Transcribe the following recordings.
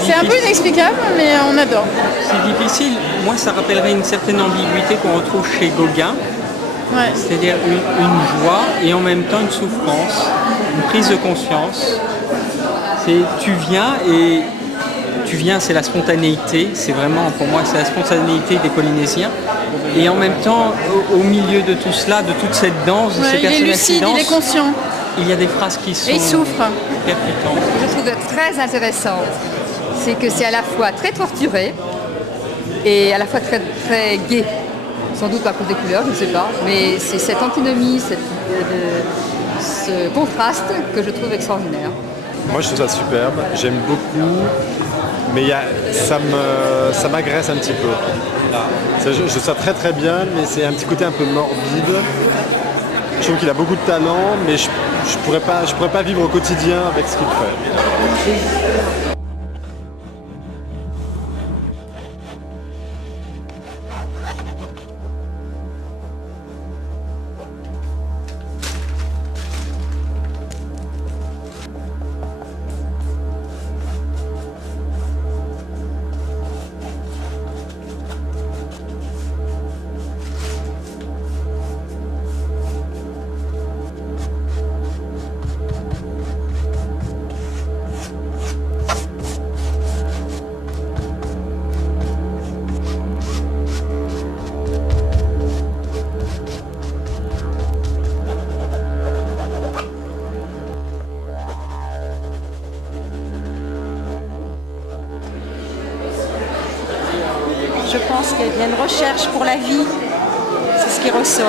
C'est un peu inexplicable, mais on adore. C'est difficile. Moi, ça rappellerait une certaine ambiguïté qu'on retrouve chez Gauguin. Ouais. C'est-à-dire une joie et en même temps une souffrance, une prise de conscience. Tu viens, c'est la spontanéité, c'est vraiment, pour moi, c'est la spontanéité des Polynésiens. Et en même temps, au milieu de tout cela, de toute cette danse, de ces personnages il est lucide, il est conscient. Il y a des phrases qui sont et il souffre. Percutantes. Je trouve très intéressant, c'est que c'est à la fois très torturé et à la fois très, très gai. Sans doute à cause des couleurs, je ne sais pas, mais c'est cette antinomie, ce contraste que je trouve extraordinaire. Moi je trouve ça superbe, j'aime beaucoup, mais ça m'agresse un petit peu. Je trouve ça très très bien, mais c'est un petit côté un peu morbide. Je trouve qu'il a beaucoup de talent, mais je pourrais pas vivre au quotidien avec ce qu'il fait. Je pense qu'il y a une recherche pour la vie, c'est ce qui ressort.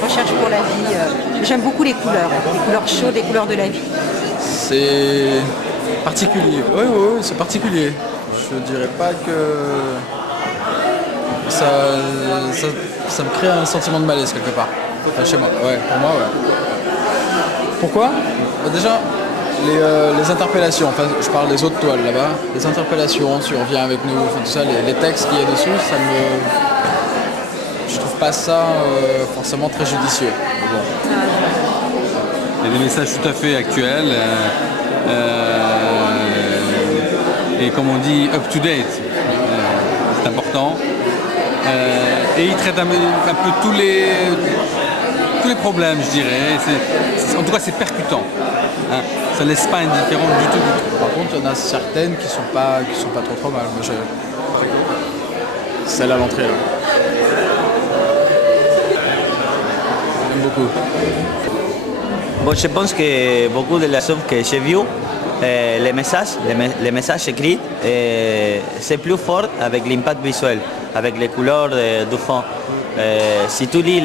Recherche pour la vie. J'aime beaucoup les couleurs chaudes, les couleurs de la vie. C'est particulier. Oui, c'est particulier. Je dirais pas que ça me crée un sentiment de malaise quelque part. Enfin, chez moi, ouais, pour moi, ouais. Pourquoi ? Déjà, les interpellations, enfin je parle des autres toiles là-bas, les interpellations sur Viens avec nous, enfin tout ça, les textes qu'il y a dessus, je trouve pas ça forcément très judicieux. Bon. Il y a des messages tout à fait actuels et comme on dit up to date, c'est important. Et il traite un peu tous les problèmes, je dirais. En tout cas, c'est percutant. Hein. Ça ne laisse pas indifférent du tout. Par contre, il y en a certaines qui sont pas trop mal. Moi, celle à l'entrée, là. J'aime beaucoup. Bon, je pense que beaucoup de les œuvres que j'ai vues, les messages écrits, c'est plus fort avec l'impact visuel, avec les couleurs du fond. Si tu lis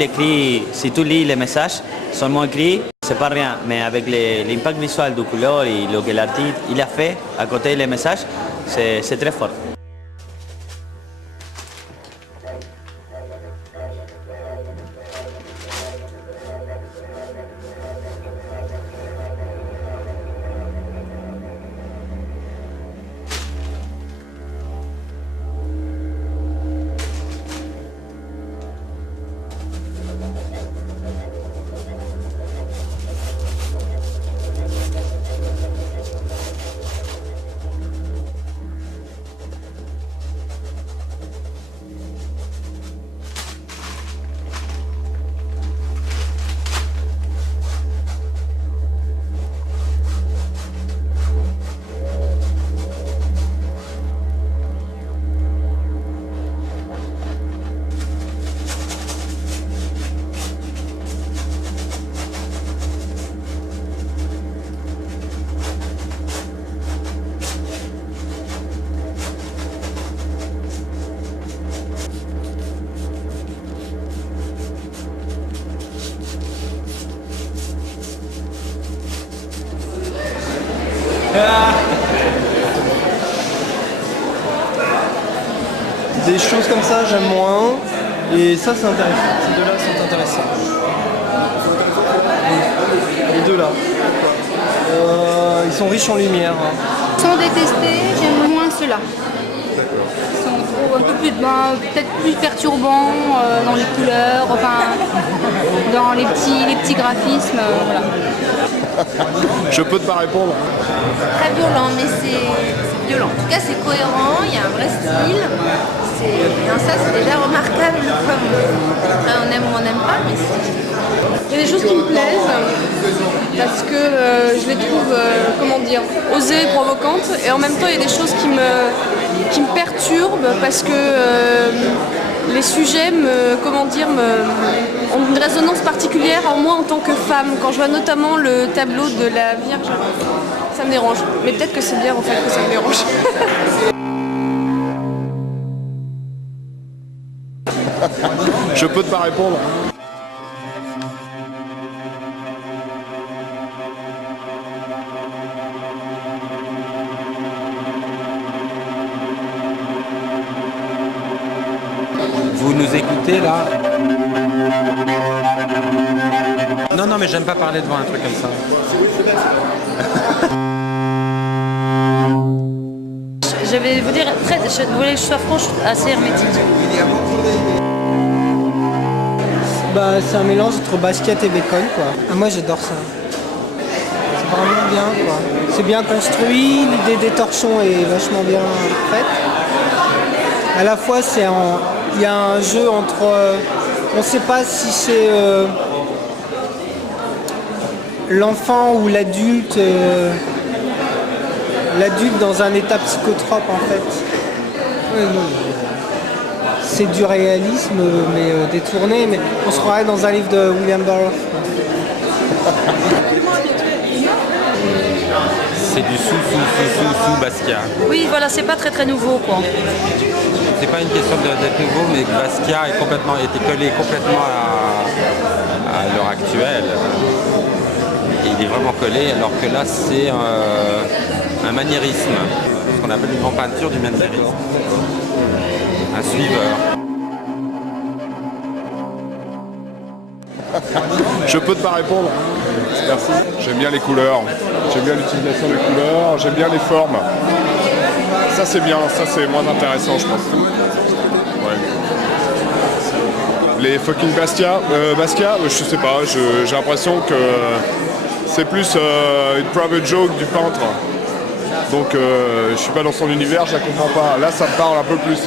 les messages seulement écrits, c'est pas rien, mais avec l'impact visuel du couleur et ce que l'artiste il a fait à côté des messages, c'est très fort. Des choses comme ça, j'aime moins. Et ça, c'est intéressant. Ces deux-là sont intéressants. Les deux-là. Ils sont riches en lumière. Sans détester, j'aime moins ceux-là. Ils sont un peu plus, peut-être plus perturbants dans les couleurs, enfin, dans les petits graphismes. Voilà. Je peux pas répondre. Très violent, mais c'est violent. tout cas, c'est cohérent, il y a un vrai style. Ça, c'est déjà remarquable. Après, on aime ou on n'aime pas, mais il y a des choses qui me plaisent parce que je les trouve, osées et provocantes. Et en même temps, il y a des choses qui me perturbent parce que les sujets ont une résonance particulière en moi en tant que femme. Quand je vois notamment le tableau de la Vierge, ça me dérange. Mais peut-être que c'est bien en fait que ça me dérange. Je peux pas répondre. Vous nous écoutez là? Non, mais j'aime pas parler devant un truc comme ça. Je vais vous dire, je voulais que je sois franche, assez hermétique. C'est un mélange entre basket et bacon, quoi. Ah, moi j'adore ça. C'est vraiment bien, quoi. C'est bien construit, l'idée des torchons est vachement bien faite. À la fois, il y a un jeu entre... on ne sait pas si c'est l'enfant ou l'adulte dans un état psychotrope, en fait. C'est du réalisme, mais détourné, mais on se croirait dans un livre de William Burroughs. C'est du sous Basquiat. Oui, voilà, c'est pas très nouveau, quoi. C'est pas une question d'être nouveau, mais Basquiat était collé complètement à l'heure actuelle. Et il est vraiment collé, alors que là, c'est un maniérisme. Ce qu'on appelle une grande peinture du maniérisme. Un suiveur. Je peux pas répondre. Merci. J'aime bien les couleurs, j'aime bien l'utilisation des couleurs, j'aime bien les formes. Ça c'est bien, ça c'est moins intéressant je pense. Ouais. Les fucking Basquiat, je sais pas, j'ai l'impression que c'est plus une private joke du peintre. Donc je suis pas dans son univers, je la comprends pas. Là ça me parle un peu plus.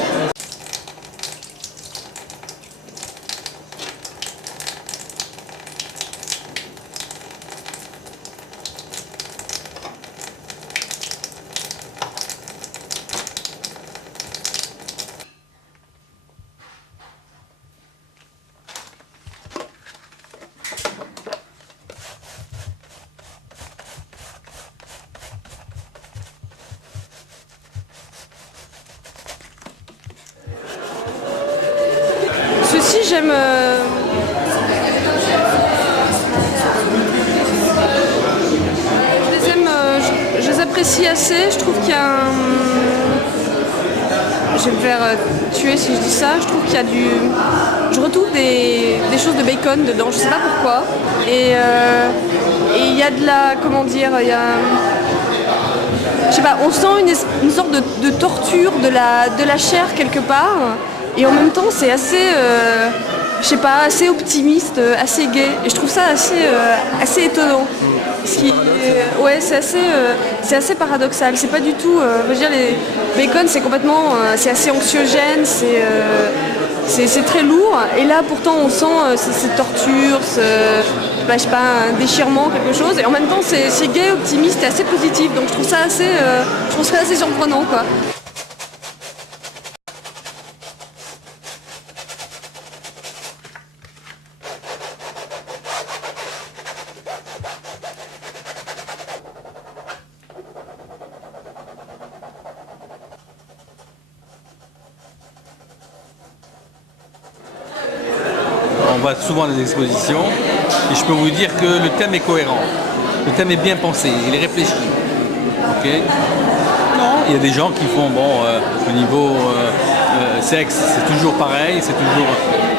Ceci, j'aime... je les apprécie assez. Je trouve qu'il y a un... Je vais me faire tuer si je dis ça. Je trouve qu'il y a du... Je retrouve des choses de bacon dedans, je sais pas pourquoi. Et il y a de la... Comment dire, il y a... Je sais pas, on sent une sorte de torture de la chair quelque part. Et en même temps, c'est assez, je sais pas, assez optimiste, assez gai. Et je trouve ça assez étonnant. Ouais, c'est assez paradoxal. C'est pas du tout. Je veux dire, les bacon, c'est complètement, c'est assez anxiogène, c'est très lourd. Et là, pourtant, on sent cette torture, je sais pas, un déchirement, quelque chose. Et en même temps, c'est gai, optimiste et assez positif. Donc, je trouve ça assez surprenant, quoi. On va souvent à des expositions et je peux vous dire que le thème est cohérent. Le thème est bien pensé, il est réfléchi. Okay. Non, il y a des gens qui font, au niveau sexe, c'est toujours pareil, c'est toujours...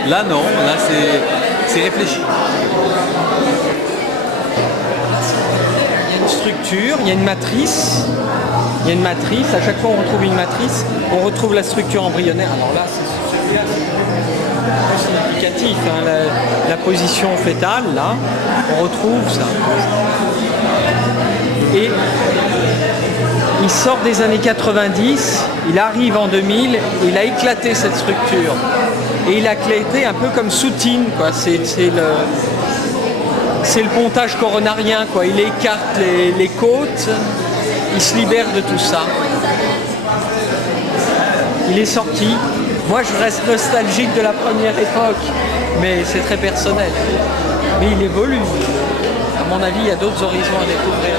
Là non, là c'est réfléchi. Il y a une structure, il y a une matrice. Il y a une matrice, à chaque fois on retrouve une matrice, on retrouve la structure embryonnaire. Alors là, celui-là, c'est significatif, hein, la position fétale, là, on retrouve ça. Et Il sort des années 90, il arrive en 2000, il a éclaté cette structure. Et il a éclaté un peu comme Soutine, quoi. C'est le pontage coronarien, quoi. Il écarte les côtes, il se libère de tout ça. Il est sorti. Moi, je reste nostalgique de la première époque, mais c'est très personnel. Mais il évolue. À mon avis, il y a d'autres horizons à découvrir.